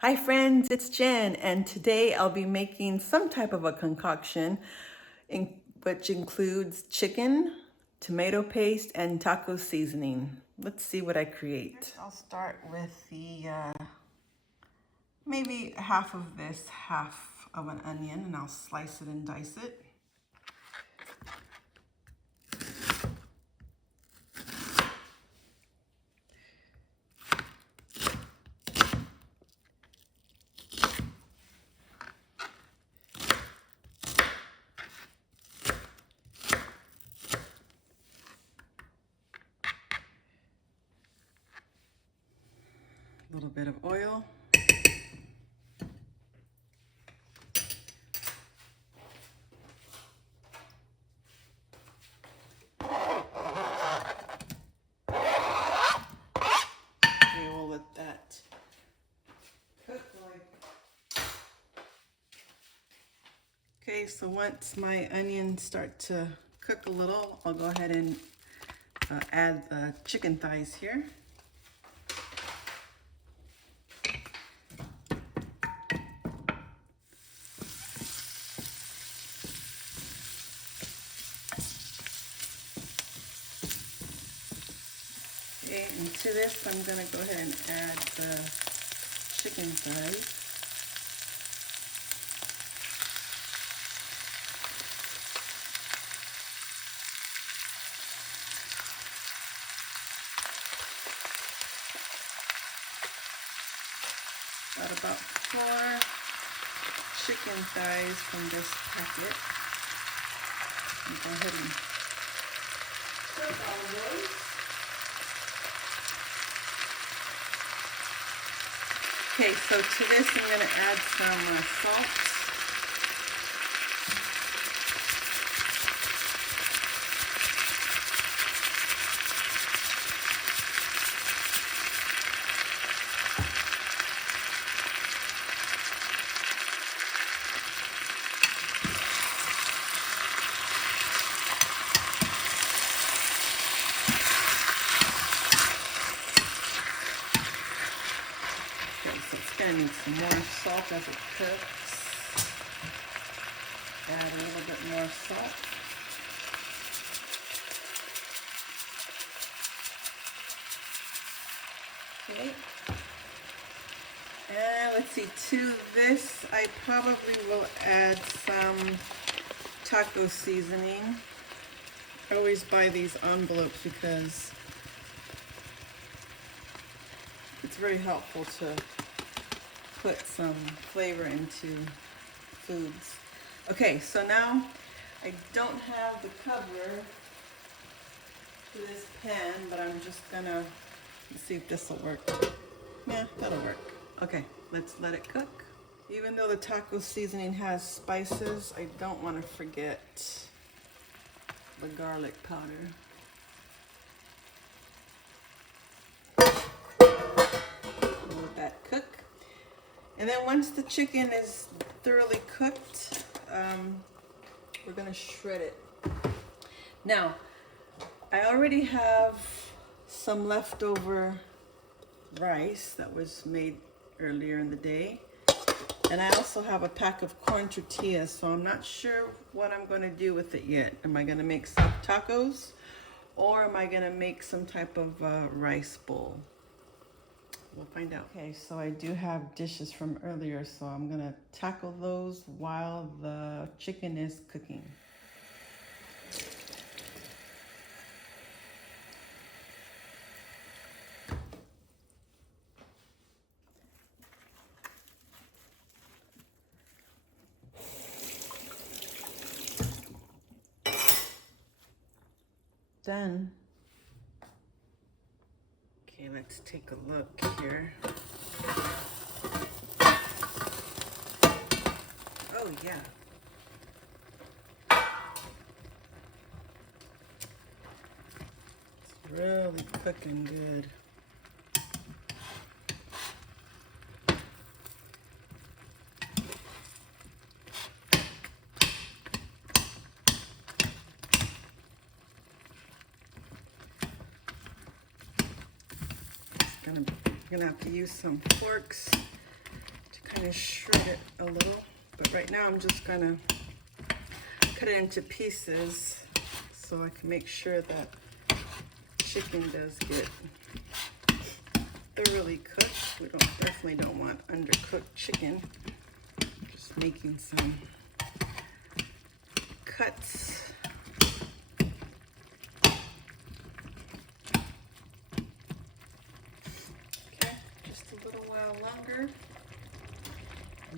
Hi friends, it's Jen, and today I'll be making some type of a concoction which includes chicken, tomato paste, and taco seasoning. Let's see what I create. First, I'll start with the maybe half of this half of an onion, and I'll slice it and dice it. A little bit of oil. Okay, we'll let that cook. Okay, so once my onions start to cook a little, I'll go ahead and add the chicken thighs here. Okay, and to this I'm going to go ahead and add the chicken thighs. Got about 4 chicken thighs from this packet. I'll go ahead and cook all of those. Okay, so to this I'm going to add some salt. Okay, so it's going to need some more salt as it cooks. Add a little bit more salt. Okay. And let's see, to this I probably will add some taco seasoning. I always buy these envelopes because it's very helpful to put some flavor into foods. Okay, so now I don't have the cover to this pan, but I'm just gonna see if this will work. Yeah, that'll work. Okay, let's let it cook. Even though the taco seasoning has spices, I don't want to forget the garlic powder. We'll let that cook. And then once the chicken is thoroughly cooked, we're gonna shred it. Now, I already have some leftover rice that was made earlier in the day. And I also have a pack of corn tortillas, so I'm not sure what I'm gonna do with it yet. Am I gonna make some tacos, or am I gonna make some type of rice bowl? We'll find out. Okay, so I do have dishes from earlier, so I'm gonna tackle those while the chicken is cooking. Done. Okay, let's take a look here. Oh yeah. It's really cooking good. Gonna have to use some forks kind of shred it a little, but right now I'm just gonna cut it into pieces so I can make sure that chicken does get thoroughly cooked. We definitely don't want undercooked chicken. Just making some cuts. Okay, just a little while longer.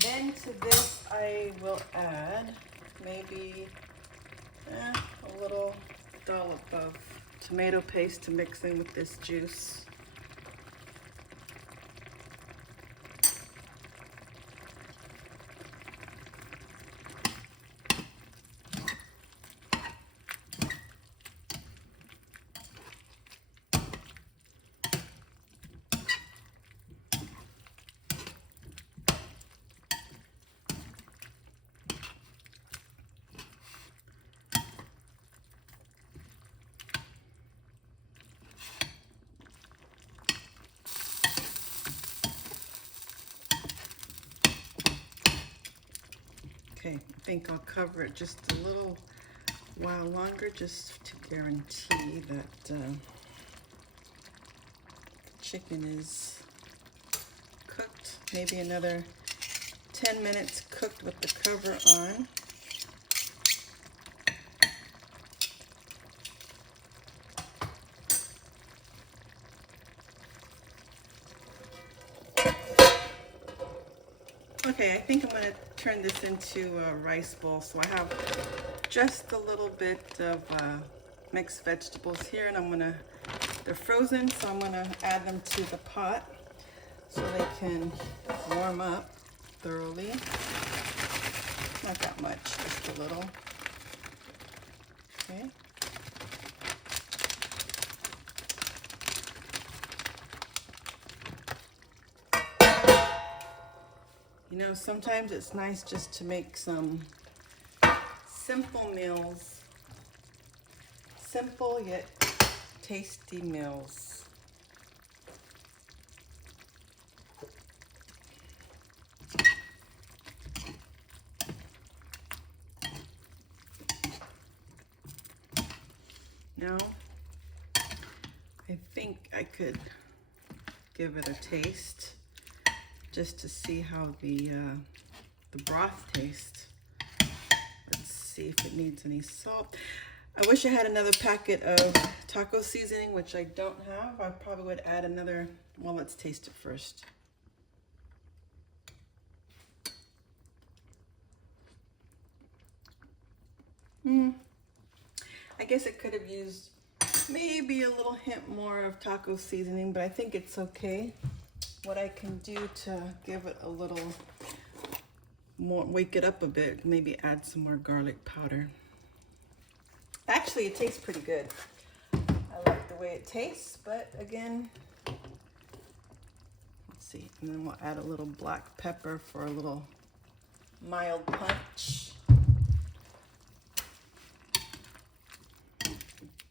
Then to this I will add maybe a little dollop of tomato paste to mix in with this juice. Okay, I think I'll cover it just a little while longer just to guarantee that the chicken is cooked. Maybe another 10 minutes cooked with the cover on. Okay, I think I'm going to turn this into a rice bowl. So I have just a little bit of mixed vegetables here, and they're frozen, so I'm going to add them to the pot so they can warm up thoroughly. Not that much, just a little. Okay. You know, sometimes it's nice just to make some simple meals, simple yet tasty meals. Now, I think I could give it a taste just to see how the broth tastes. Let's see if it needs any salt. I wish I had another packet of taco seasoning, which I don't have. I probably would add another. Well, let's taste it first. I guess it could have used maybe a little hint more of taco seasoning, but I think it's okay. What I can do to give it a little more, wake it up a bit, maybe add some more garlic powder. Actually, it tastes pretty good. I like the way it tastes, but again, let's see. And then we'll add a little black pepper for a little mild punch.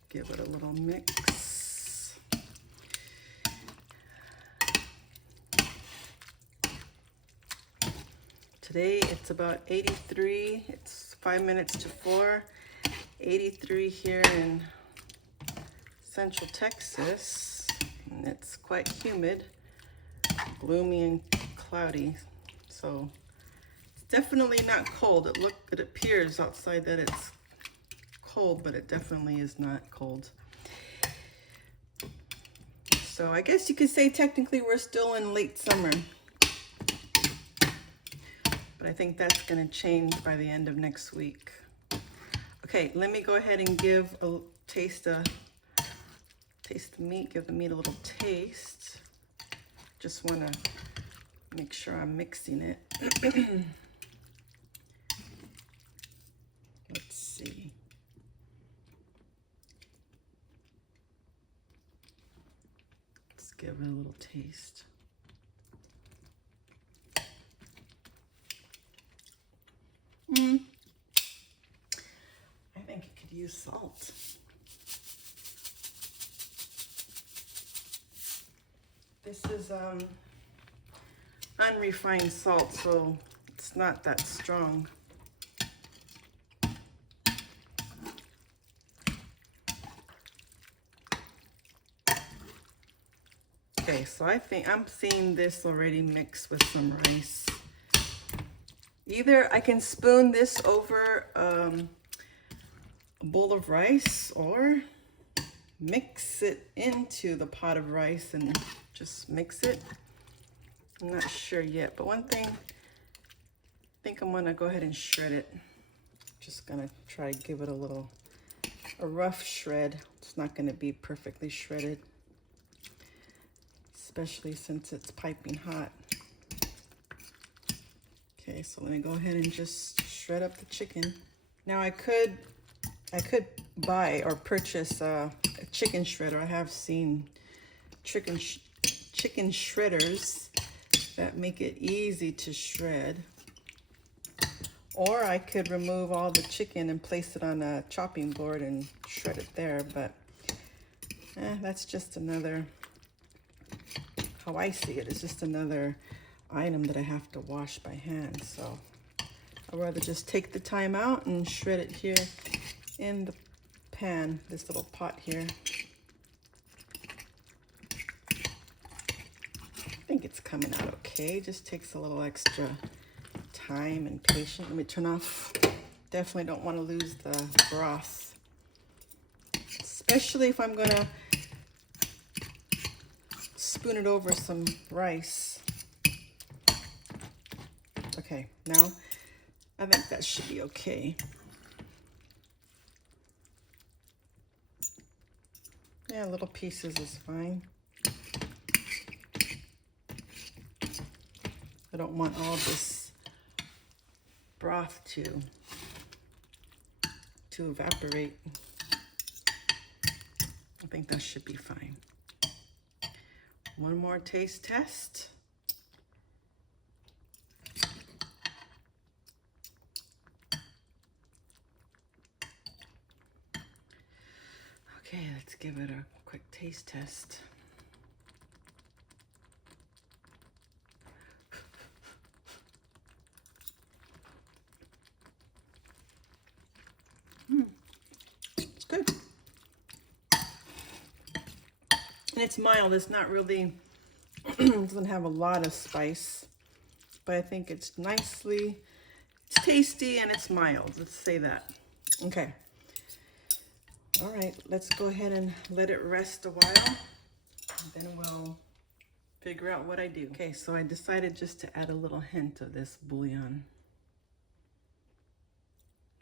Give it a little mix. Today it's about 83. It's 5 minutes to 4. 83 here in Central Texas. And it's quite humid, gloomy and cloudy. So it's definitely not cold. It appears outside that it's cold, but it definitely is not cold. So I guess you could say technically we're still in late summer. But I think that's going to change by the end of next week. Okay, let me go ahead and give a taste the meat, give the meat a little taste. Just want to make sure I'm mixing it. Let's see. Let's give it a little taste. I think it could use salt. This is unrefined salt, so it's not that strong. Okay, so I think I'm seeing this already mixed with some rice. Either I can spoon this over a bowl of rice or mix it into the pot of rice and just mix it. I'm not sure yet, but one thing, I think I'm gonna go ahead and shred it. Just gonna try to give it a rough shred. It's not gonna be perfectly shredded, especially since it's piping hot. Okay, so let me go ahead and just shred up the chicken. Now I could buy or purchase a chicken shredder. I have seen chicken shredders that make it easy to shred. Or I could remove all the chicken and place it on a chopping board and shred it there, but that's just another, how I see it, it's just another item that I have to wash by hand. So I'd rather just take the time out and shred it here in the pan, this little pot here. I think it's coming out okay. Just takes a little extra time and patience. Let me turn off. Definitely don't want to lose the broth, especially if I'm gonna spoon it over some rice. Okay, now I think that should be okay. Yeah, little pieces is fine. I don't want all this broth to evaporate. I think that should be fine. One more taste test. Okay, let's give it a quick taste test. It's good. And it's mild. It's not really, doesn't have a lot of spice, but I think it's it's tasty and it's mild. Let's say that. Okay. All right, let's go ahead and let it rest a while. Then we'll figure out what I do. Okay, so I decided just to add a little hint of this bouillon.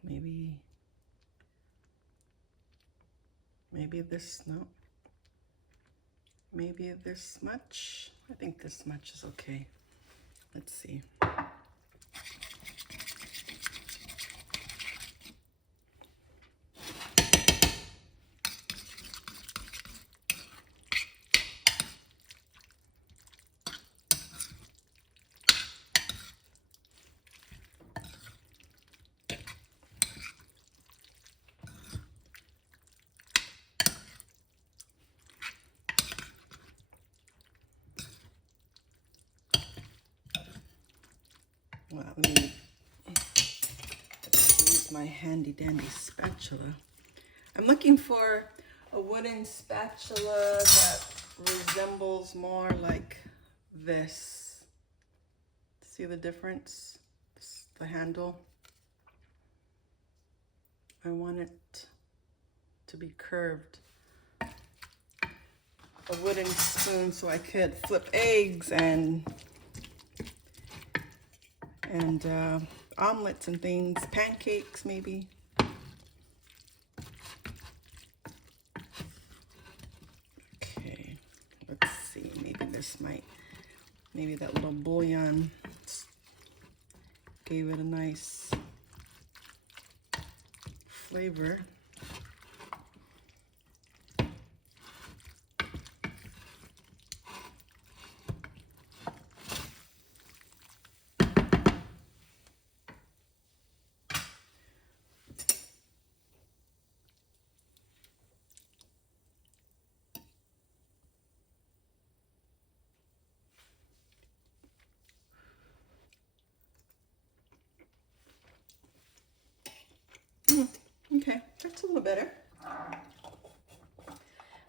Maybe this, no. Maybe this much. I think this much is okay. Let's see. Well, let me use my handy dandy spatula. I'm looking for a wooden spatula that resembles more like this. See the difference? The handle. I want it to be curved. A wooden spoon so I could flip eggs and omelets and things, pancakes maybe. Okay, let's see, maybe that little bouillon gave it a nice flavor. little better.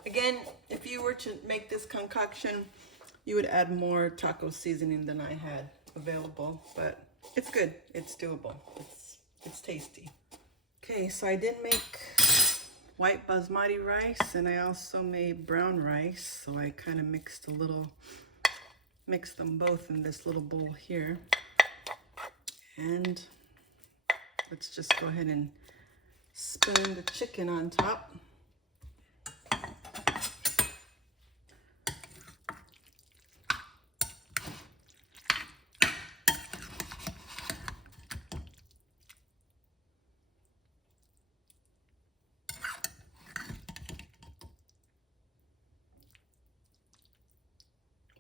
Again, if you were to make this concoction, you would add more taco seasoning than I had available, but it's good. It's doable. It's tasty. Okay, so I did make white basmati rice, and I also made brown rice. So I kind of mixed them both in this little bowl here. And let's just go ahead and spoon the chicken on top.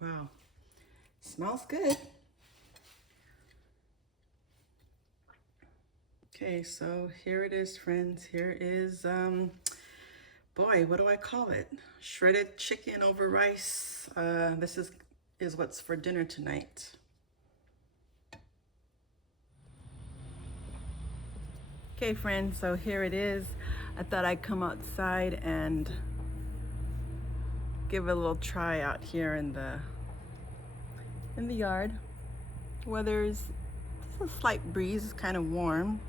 Wow, smells good. Okay, so here it is, friends. Here is, boy, what do I call it? Shredded chicken over rice. This is what's for dinner tonight. Okay, friends, so here it is. I thought I'd come outside and give it a little try out here in the yard. Weather's just a slight breeze, it's kind of warm,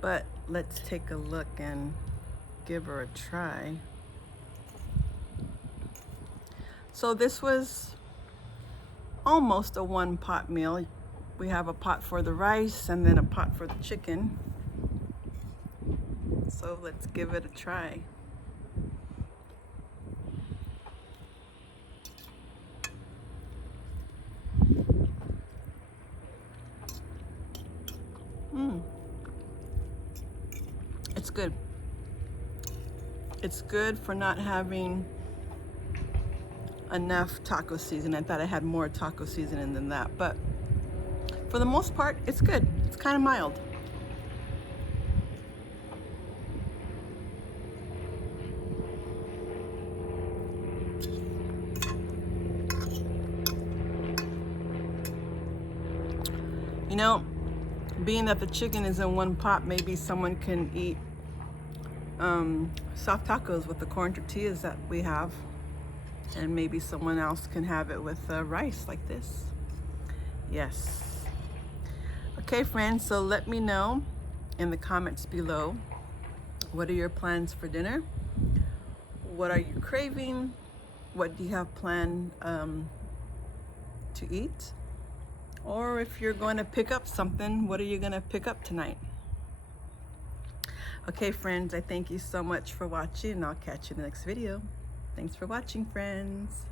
but let's take a look and give her a try. So this was almost a one pot meal. We have a pot for the rice and then a pot for the chicken. So let's give it a try. It's good. It's good for not having enough taco seasoning. I thought I had more taco seasoning than that, but for the most part, it's good. It's kind of mild. You know, being that the chicken is in one pot, maybe someone can eat soft tacos with the corn tortillas that we have, and maybe someone else can have it with rice like this. Yes. Okay, friends, so let me know in the comments below, what are your plans for dinner? What are you craving? What do you have planned to eat? Or if you're going to pick up something, what are you going to pick up tonight? Okay, friends, I thank you so much for watching, and I'll catch you in the next video. Thanks for watching, friends.